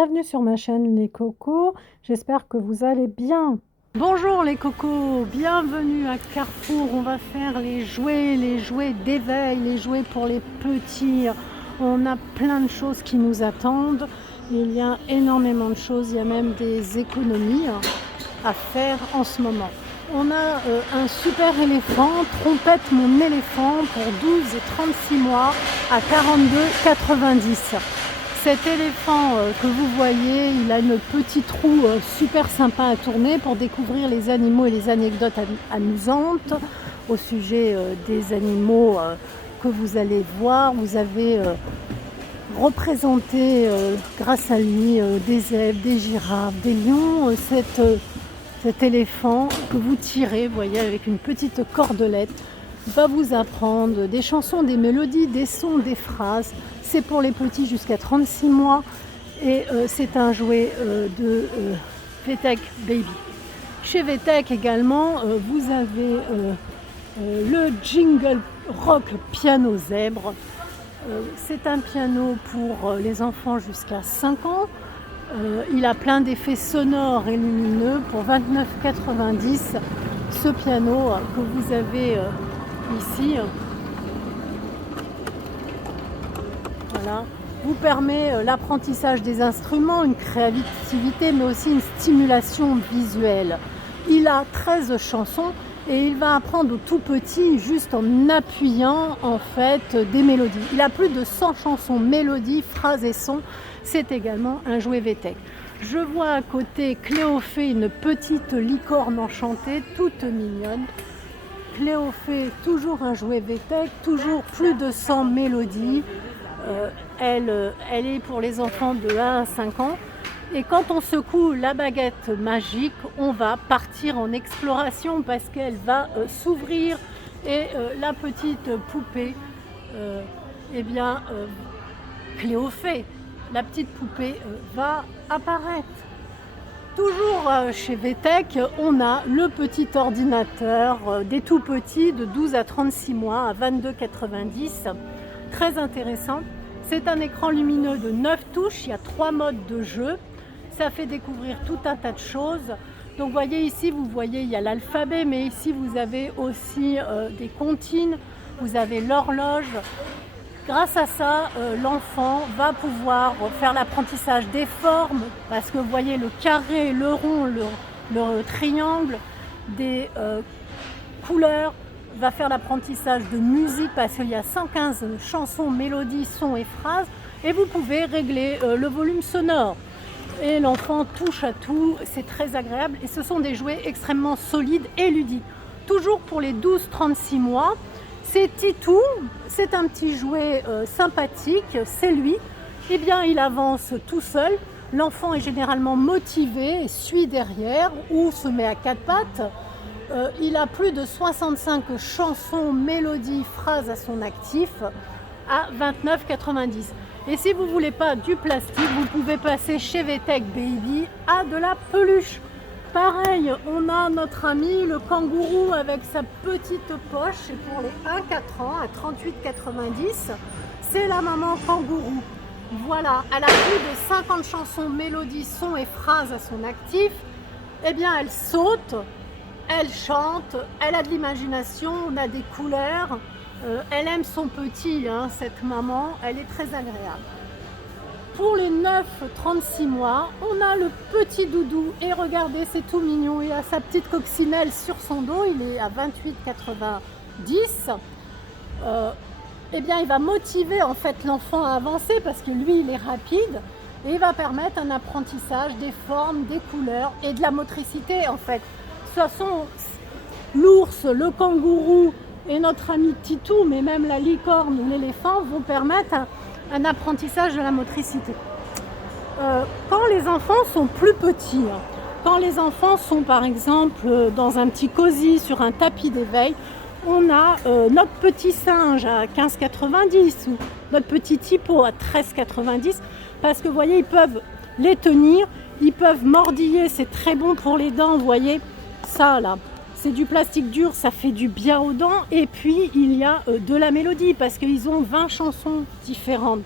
Bienvenue sur ma chaîne les cocos, j'espère que vous allez bien. Bonjour les cocos, bienvenue à Carrefour. On va faire les jouets d'éveil, les jouets pour les petits. On a plein de choses qui nous attendent, il y a énormément de choses, il y a même des économies à faire en ce moment. On a un super éléphant, Trompette mon éléphant, pour 12 et 36 mois à 42,90 €. Cet éléphant que vous voyez, il a une petite roue super sympa à tourner pour découvrir les animaux et les anecdotes amusantes au sujet des animaux que vous allez voir. Vous avez représenté grâce à lui des zèbres, des girafes, des lions. Cet éléphant que vous tirez, vous voyez, avec une petite cordelette, va vous apprendre des chansons, des mélodies, des sons, des phrases. C'est pour les petits jusqu'à 36 mois et c'est un jouet de VTech Baby. Chez VTech également, vous avez le Jingle Rock Piano Zèbre. C'est un piano pour les enfants jusqu'à 5 ans. Il a plein d'effets sonores et lumineux pour 29,90 €. Ce piano que vous avez ici, voilà, vous permet l'apprentissage des instruments, une créativité, mais aussi une stimulation visuelle. Il a 13 chansons et il va apprendre au tout petit juste en appuyant en fait des mélodies. Il a plus de 100 chansons, mélodies, phrases et sons. C'est également un jouet VTech. Je vois à côté Cléophée, une petite licorne enchantée, toute mignonne. Cléophée, toujours un jouet VTech, toujours plus de 100 mélodies. Elle est pour les enfants de 1 à 5 ans. Et quand on secoue la baguette magique, on va partir en exploration parce qu'elle va s'ouvrir et la petite poupée, Cléophée, la petite poupée va apparaître. Toujours chez VTech, on a le petit ordinateur des tout petits de 12 à 36 mois à 22,90 €. Très intéressant. C'est un écran lumineux de 9 touches, il y a 3 modes de jeu. Ça fait découvrir tout un tas de choses. Donc voyez ici, vous voyez, il y a l'alphabet, mais ici vous avez aussi des comptines, vous avez l'horloge. Grâce à ça, l'enfant va pouvoir faire l'apprentissage des formes, parce que vous voyez le carré, le rond, le triangle, des couleurs, va faire l'apprentissage de musique, parce qu'il y a 115 chansons, mélodies, sons et phrases, et vous pouvez régler le volume sonore. Et l'enfant touche à tout, c'est très agréable, et ce sont des jouets extrêmement solides et ludiques. Toujours pour les 12-36 mois, c'est Titou, c'est un petit jouet sympathique, c'est lui. Eh bien, il avance tout seul. L'enfant est généralement motivé et suit derrière ou se met à quatre pattes. Il a plus de 65 chansons, mélodies, phrases à son actif à 29,90 €. Et si vous ne voulez pas du plastique, vous pouvez passer chez VTech Baby à de la peluche. Pareil, on a notre ami le kangourou avec sa petite poche, et pour les 1-4 ans à 38,90 €, c'est la maman kangourou. Voilà, elle a plus de 50 chansons, mélodies, sons et phrases à son actif. Eh bien, elle saute, elle chante, elle a de l'imagination, on a des couleurs. Elle aime son petit, cette maman, elle est très agréable. Pour les 9-36 mois, on a le petit doudou, et regardez, c'est tout mignon, il a sa petite coccinelle sur son dos, il est à 28,90 €. Eh bien, il va motiver en fait l'enfant à avancer parce que lui, il est rapide, et il va permettre un apprentissage des formes, des couleurs et de la motricité en fait. De toute façon, l'ours, le kangourou et notre ami Titou, mais même la licorne ou l'éléphant vont permettre un apprentissage de la motricité. Quand les enfants sont plus petits, quand les enfants sont par exemple dans un petit cosy sur un tapis d'éveil, on a notre petit singe à 15,90 € ou notre petit hippo à 13,90 €, parce que vous voyez, ils peuvent les tenir, ils peuvent mordiller, c'est très bon pour les dents, vous voyez, ça là. C'est du plastique dur, ça fait du bien aux dents. Et puis, il y a de la mélodie parce qu'ils ont 20 chansons différentes.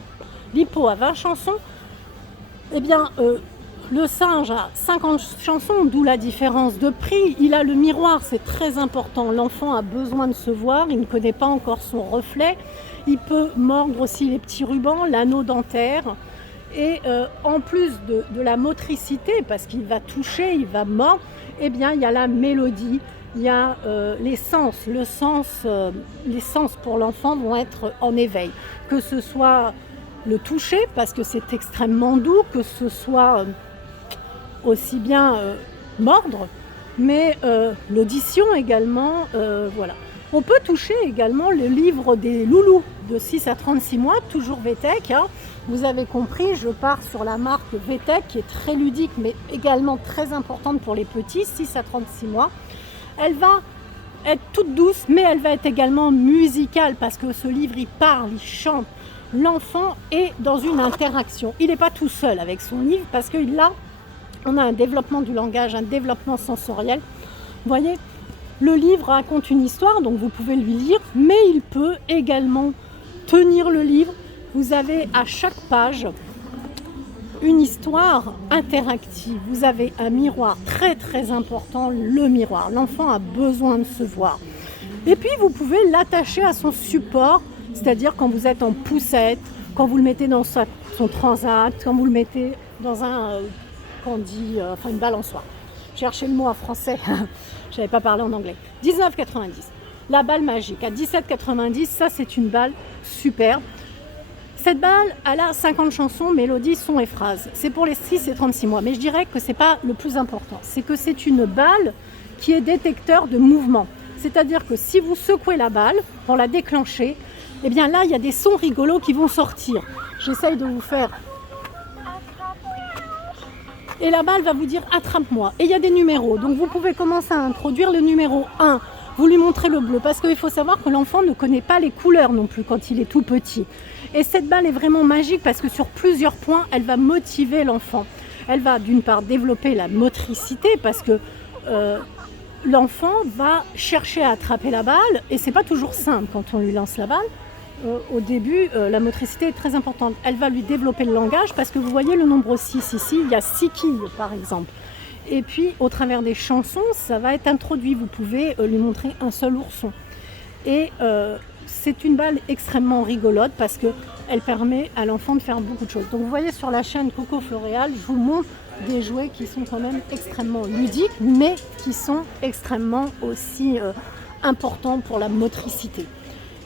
L'hippo a 20 chansons, Eh bien, le singe a 50 chansons, d'où la différence de prix. Il a le miroir, c'est très important. L'enfant a besoin de se voir, il ne connaît pas encore son reflet. Il peut mordre aussi les petits rubans, l'anneau dentaire. Et en plus de la motricité, parce qu'il va toucher, il va mordre, eh bien, il y a la mélodie, il y a les sens. Les sens pour l'enfant vont être en éveil. Que ce soit le toucher, parce que c'est extrêmement doux, que ce soit aussi bien mordre, mais l'audition également, voilà. On peut toucher également le livre des loulous de 6 à 36 mois, toujours VTech. Hein. Vous avez compris, je pars sur la marque VTech qui est très ludique, mais également très importante pour les petits, 6 à 36 mois. Elle va être toute douce, mais elle va être également musicale parce que ce livre, il parle, il chante. L'enfant est dans une interaction. Il n'est pas tout seul avec son livre parce que là, on a un développement du langage, un développement sensoriel. Vous voyez, le livre raconte une histoire, donc vous pouvez lui lire, mais il peut également tenir le livre. Vous avez à chaque page une histoire interactive. Vous avez un miroir très très important, le miroir. L'enfant a besoin de se voir. Et puis vous pouvez l'attacher à son support, c'est-à-dire quand vous êtes en poussette, quand vous le mettez dans son transat, quand vous le mettez dans une balançoire. Cherchez le mot en français, je n'avais pas parlé en anglais. 19,90. La balle magique. À 17,90, ça c'est une balle superbe. Cette balle, elle a 50 chansons, mélodies, sons et phrases. C'est pour les 6 et 36 mois. Mais je dirais que ce n'est pas le plus important. C'est que c'est une balle qui est détecteur de mouvement. C'est-à-dire que si vous secouez la balle pour la déclencher, eh bien là, il y a des sons rigolos qui vont sortir. J'essaye de vous faire. Et la balle va vous dire « attrape-moi ». Et il y a des numéros. Donc vous pouvez commencer à introduire le numéro 1. Vous lui montrez le bleu. Parce qu'il faut savoir que l'enfant ne connaît pas les couleurs non plus quand il est tout petit. Et cette balle est vraiment magique parce que sur plusieurs points, elle va motiver l'enfant. Elle va d'une part développer la motricité parce que l'enfant va chercher à attraper la balle. Et c'est pas toujours simple quand on lui lance la balle. Au début, la motricité est très importante. Elle va lui développer le langage parce que vous voyez le nombre 6 ici, il y a 6 quilles par exemple. Et puis au travers des chansons, ça va être introduit. Vous pouvez lui montrer un seul ourson. Et c'est une balle extrêmement rigolote parce qu'elle permet à l'enfant de faire beaucoup de choses. Donc vous voyez sur la chaîne Coco Floréal, je vous montre des jouets qui sont quand même extrêmement ludiques, mais qui sont extrêmement aussi importants pour la motricité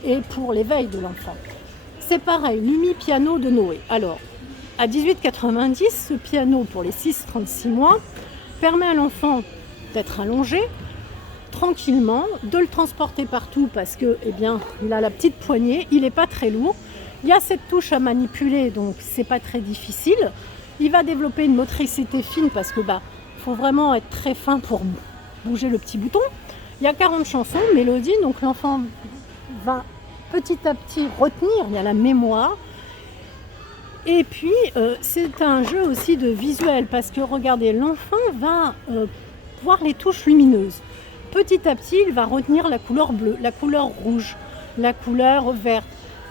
et pour l'éveil de l'enfant. C'est pareil, l'Umi Piano de Noé. Alors, à 18,90, ce piano pour les 6-36 mois permet à l'enfant d'être allongé tranquillement, de le transporter partout parce que, eh bien, il a la petite poignée, il n'est pas très lourd. Il y a cette touche à manipuler, donc c'est pas très difficile. Il va développer une motricité fine parce que faut vraiment être très fin pour bouger le petit bouton. Il y a 40 chansons, mélodies, donc l'enfant va petit à petit retenir, il y a la mémoire. Et puis c'est un jeu aussi de visuel parce que regardez, l'enfant va voir les touches lumineuses. Petit à petit, il va retenir la couleur bleue, la couleur rouge, la couleur verte.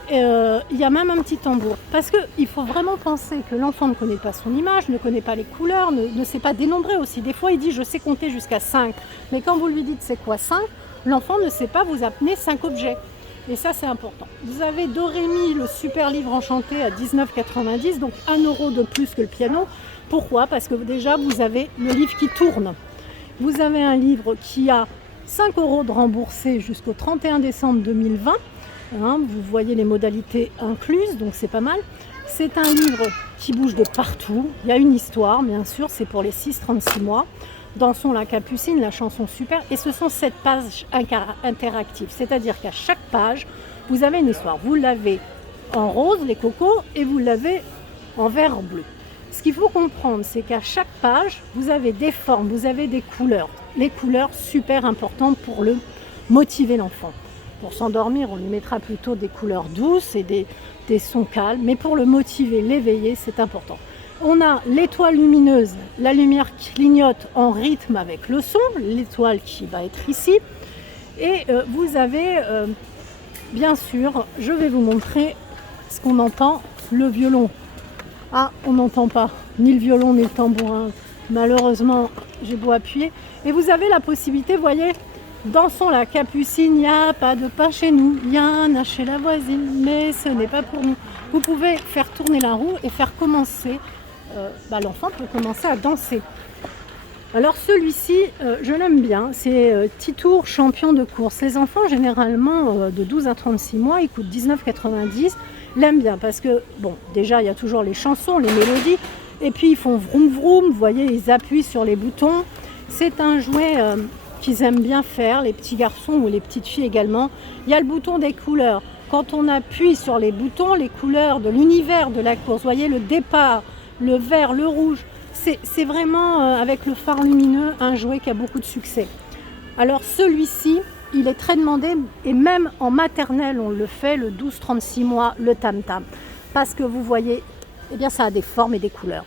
Il y a même un petit tambour. Parce qu'il faut vraiment penser que l'enfant ne connaît pas son image, ne connaît pas les couleurs, ne sait pas dénombrer aussi. Des fois, il dit « je sais compter jusqu'à 5 ». Mais quand vous lui dites « c'est quoi 5 », l'enfant ne sait pas vous amener 5 objets. Et ça, c'est important. Vous avez Dorémy, le super livre enchanté à 19,90, donc 1 € de plus que le piano. Pourquoi ? Parce que déjà, vous avez le livre qui tourne. Vous avez un livre qui a 5 € de remboursé jusqu'au 31 décembre 2020. Hein, vous voyez les modalités incluses, donc c'est pas mal. C'est un livre qui bouge de partout. Il y a une histoire, bien sûr, c'est pour les 6-36 mois. Dansons la Capucine, la chanson super. Et ce sont 7 pages interactives. C'est-à-dire qu'à chaque page, vous avez une histoire. Vous l'avez en rose, les cocos, et vous l'avez en vert bleu. Ce qu'il faut comprendre, c'est qu'à chaque page, vous avez des formes, vous avez des couleurs. Les couleurs, super importantes pour motiver l'enfant. Pour s'endormir, on lui mettra plutôt des couleurs douces et des sons calmes. Mais pour le motiver, l'éveiller, c'est important. On a l'étoile lumineuse, la lumière qui clignote en rythme avec le son, l'étoile qui va être ici. Et vous avez, bien sûr, je vais vous montrer ce qu'on entend, le violon Ah, on n'entend pas ni le violon ni le tambourin. Malheureusement, j'ai beau appuyer. Et vous avez la possibilité, vous voyez, dansons la capucine, il n'y a pas de pain chez nous, il y en a chez la voisine, mais ce n'est pas pour nous. Vous pouvez faire tourner la roue et faire commencer, l'enfant peut commencer à danser. Alors celui-ci, je l'aime bien, c'est Titour champion de course. Les enfants, généralement, de 12 à 36 mois, ils coûtent 19,90 €. L'aiment bien parce que, bon, déjà, il y a toujours les chansons, les mélodies, et puis ils font vroom vroom, vous voyez, ils appuient sur les boutons. C'est un jouet qu'ils aiment bien faire, les petits garçons ou les petites filles également. Il y a le bouton des couleurs. Quand on appuie sur les boutons, les couleurs de l'univers de la course, vous voyez, le départ, le vert, le rouge, c'est vraiment, avec le phare lumineux, un jouet qui a beaucoup de succès. Alors celui-ci, il est très demandé et même en maternelle, on le fait, le 12-36 mois, le tam-tam. Parce que vous voyez, eh bien, ça a des formes et des couleurs.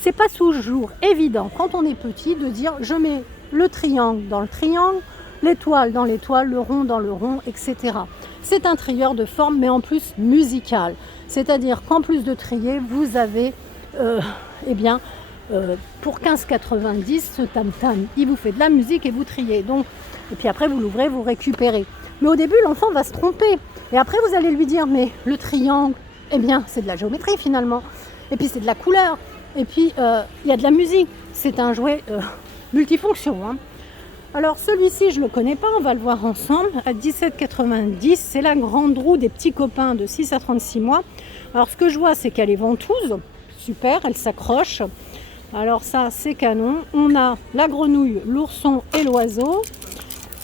C'est pas toujours évident, quand on est petit, de dire je mets le triangle dans le triangle, l'étoile dans l'étoile, le rond dans le rond, etc. C'est un trieur de forme, mais en plus musical. C'est-à-dire qu'en plus de trier, vous avez, pour 15,90 €, ce tam-tam, il vous fait de la musique et vous triez. Donc, et puis après, vous l'ouvrez, vous récupérez. Mais au début, l'enfant va se tromper. Et après, vous allez lui dire, mais le triangle, eh bien, c'est de la géométrie finalement. Et puis, c'est de la couleur. Et puis, il y a de la musique. C'est un jouet multifonction. Alors, celui-ci, je ne le connais pas. On va le voir ensemble. À 17,90 €, c'est la grande roue des petits copains de 6 à 36 mois. Alors, ce que je vois, c'est qu'elle est ventouse. Super, elle s'accroche. Alors ça, c'est canon. On a la grenouille, l'ourson et l'oiseau.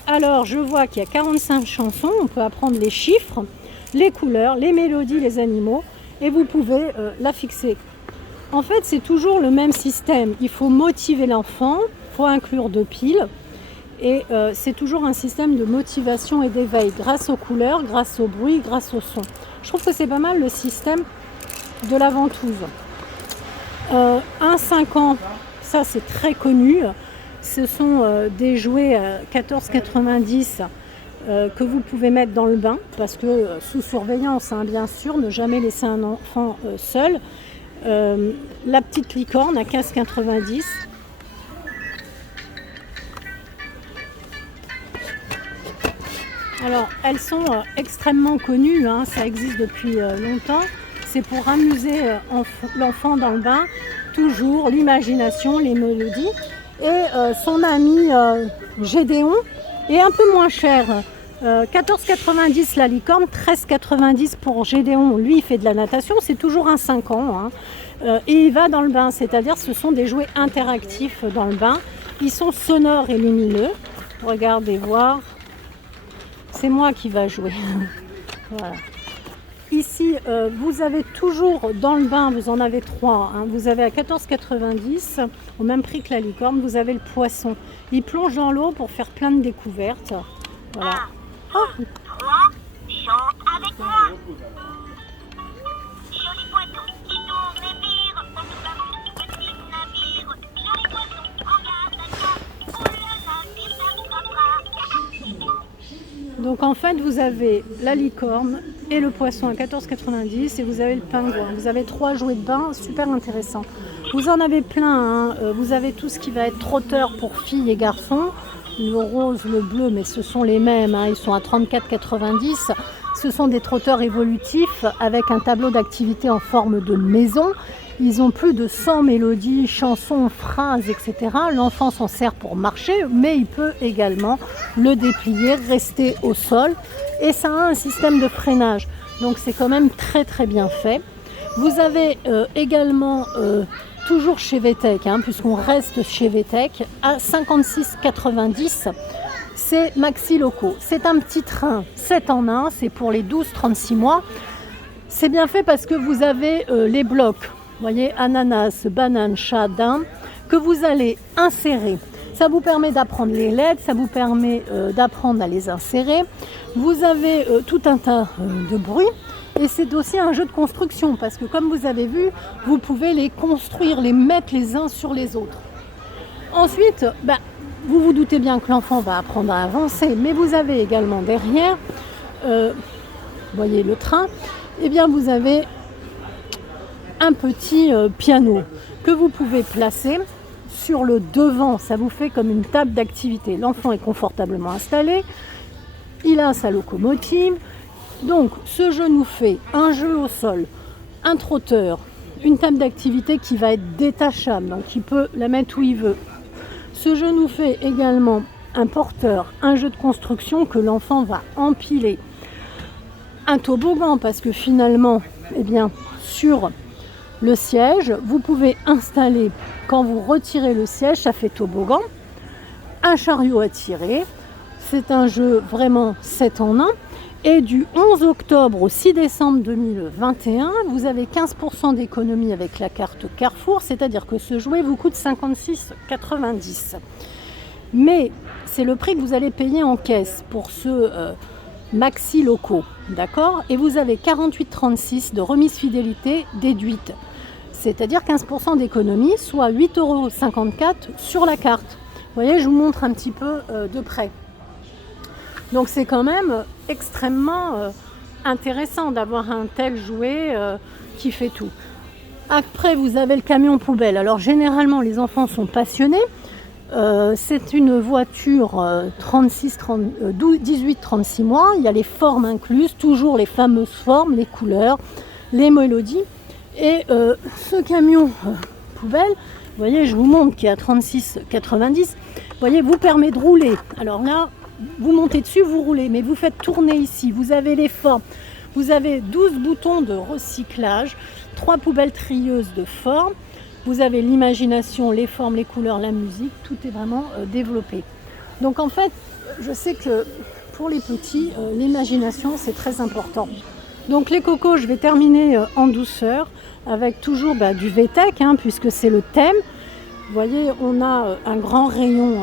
Alors, je vois qu'il y a 45 chansons. On peut apprendre les chiffres, les couleurs, les mélodies, les animaux. Et vous pouvez la fixer. En fait, c'est toujours le même système. Il faut motiver l'enfant. Il faut inclure 2 piles. Et c'est toujours un système de motivation et d'éveil grâce aux couleurs, grâce au bruit, grâce au son. Je trouve que c'est pas mal le système de la ventouse. 1-5 ans, ça c'est très connu. Ce sont des jouets 14,90 € que vous pouvez mettre dans le bain parce que sous surveillance, bien sûr, ne jamais laisser un enfant seul. La petite licorne à 15,90 €. Alors, elles sont extrêmement connues, ça existe depuis longtemps. C'est pour amuser l'enfant dans le bain, toujours l'imagination, les mélodies. Et son ami Gédéon est un peu moins cher. 14,90 € la licorne, 13,90 € pour Gédéon. Lui, il fait de la natation, c'est toujours un 5 ans. Et il va dans le bain, c'est-à-dire ce sont des jouets interactifs dans le bain. Ils sont sonores et lumineux. Regardez voir. C'est moi qui va jouer. Voilà. Ici, vous avez toujours dans le bain, vous en avez 3. Vous avez à 14,90 €, au même prix que la licorne, vous avez le poisson. Il plonge dans l'eau pour faire plein de découvertes. Voilà. 1, 2, 3, chante avec moi. Joli poisson qui tourne et vire, on nous va petit navire. Joli poisson, regarde la terre, oh là là, il s'attrapera. Donc en fait, vous avez la licorne et le poisson à 14,90 € et vous avez le pingouin. Vous avez 3 jouets de bain super intéressants. Vous en avez plein. Vous avez tout ce qui va être trotteur pour filles et garçons. Le rose, le bleu, mais ce sont les mêmes. Ils sont à 34,90 €. Ce sont des trotteurs évolutifs avec un tableau d'activité en forme de maison. Ils ont plus de 100 mélodies, chansons, phrases, etc. L'enfant s'en sert pour marcher, mais il peut également le déplier, rester au sol. Et ça a un système de freinage. Donc c'est quand même très très bien fait. Vous avez également, toujours chez VTech, puisqu'on reste chez VTech, à 56,90 €. C'est Maxi Loco. C'est un petit train 7 en 1, c'est pour les 12-36 mois. C'est bien fait parce que vous avez les blocs. Vous voyez, ananas, banane, chat, dinde, que vous allez insérer. Ça vous permet d'apprendre les lettres, ça vous permet d'apprendre à les insérer. Vous avez tout un tas de bruits et c'est aussi un jeu de construction parce que comme vous avez vu, vous pouvez les construire, les mettre les uns sur les autres. Ensuite, vous vous doutez bien que l'enfant va apprendre à avancer, mais vous avez également derrière, vous voyez le train, eh bien vous avez un petit piano que vous pouvez placer sur le devant. Ça vous fait comme une table d'activité. L'enfant est confortablement installé, il a sa locomotive. Donc ce jeu nous fait un jeu au sol, un trotteur, une table d'activité qui va être détachable, donc il peut la mettre où il veut. Ce jeu nous fait également un porteur, un jeu de construction que l'enfant va empiler. Un toboggan, parce que finalement, eh bien, sur le siège, vous pouvez installer, quand vous retirez le siège, ça fait toboggan. Un chariot à tirer, c'est un jeu vraiment 7 en 1. Et du 11 octobre au 6 décembre 2021, vous avez 15% d'économie avec la carte Carrefour, c'est-à-dire que ce jouet vous coûte 56,90 €. Mais c'est le prix que vous allez payer en caisse pour ce maxi locaux, d'accord? Et vous avez 48,36 € de remise fidélité déduite, c'est-à-dire 15% d'économie, soit 8,54 € sur la carte. Vous voyez, je vous montre un petit peu de près. Donc c'est quand même extrêmement intéressant d'avoir un tel jouet qui fait tout. Après, vous avez le camion poubelle. Alors généralement, les enfants sont passionnés. C'est une voiture 18-36 mois. Il y a les formes incluses, toujours les fameuses formes, les couleurs, les mélodies. Et ce camion poubelle, vous voyez, je vous montre qu'il est à 36,90. Vous voyez, vous permet de rouler. Alors là, vous montez dessus, vous roulez, mais vous faites tourner ici. Vous avez les formes. Vous avez 12 boutons de recyclage, 3 poubelles trieuses de formes. Vous avez l'imagination, les formes, les couleurs, la musique. Tout est vraiment développé. Donc en fait, je sais que pour les petits, l'imagination, c'est très important. Donc les cocos, je vais terminer en douceur avec toujours du VTech, puisque c'est le thème. Vous voyez, on a un grand rayon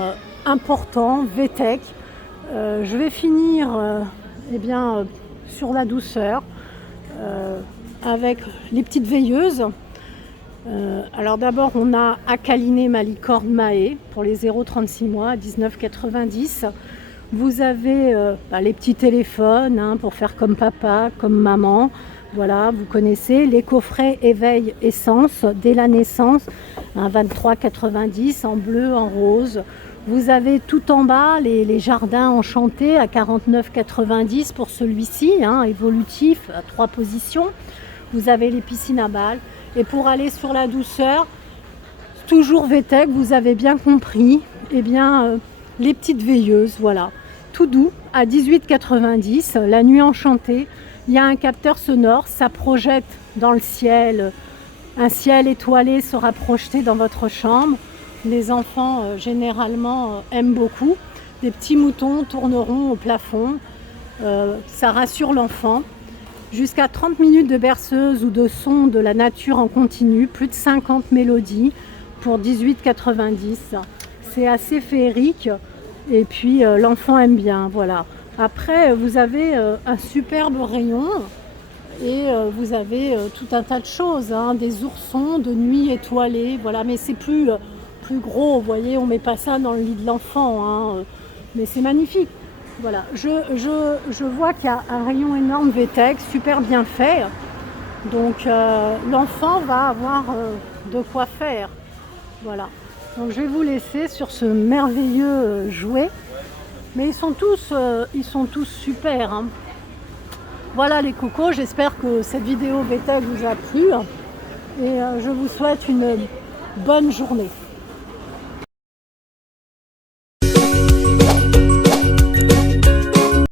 important, VTech. Je vais finir sur la douceur avec les petites veilleuses. Alors d'abord, on a Acaliné ma licorne Mahé pour les 0,36 mois à 19,90 €. Vous avez les petits téléphones pour faire comme papa, comme maman. Voilà, vous connaissez les coffrets éveil essence dès la naissance, 23,90 € en bleu, en rose. Vous avez tout en bas les jardins enchantés à 49,90 € pour celui-ci, évolutif à 3 positions. Vous avez les piscines à balles. Et pour aller sur la douceur, toujours VTech, vous avez bien compris, les petites veilleuses, voilà. Tout doux, à 18,90 €, la nuit enchantée. Il y a un capteur sonore, ça projette dans le ciel. Un ciel étoilé sera projeté dans votre chambre. Les enfants, généralement, aiment beaucoup. Des petits moutons tourneront au plafond. Ça rassure l'enfant. Jusqu'à 30 minutes de berceuse ou de son de la nature en continu. Plus de 50 mélodies pour 18,90 €. C'est assez féerique. Et puis, l'enfant aime bien, voilà. Après, vous avez un superbe rayon. Et vous avez tout un tas de choses. Des oursons de nuit étoilés. Voilà, mais c'est plus gros, vous voyez, on met pas ça dans le lit de l'enfant, mais c'est magnifique. Voilà, je vois qu'il y a un rayon énorme VTech, super bien fait, donc l'enfant va avoir de quoi faire. Voilà, donc je vais vous laisser sur ce merveilleux jouet, mais ils sont tous super. Voilà les cocos, j'espère que cette vidéo VTech vous a plu et je vous souhaite une bonne journée.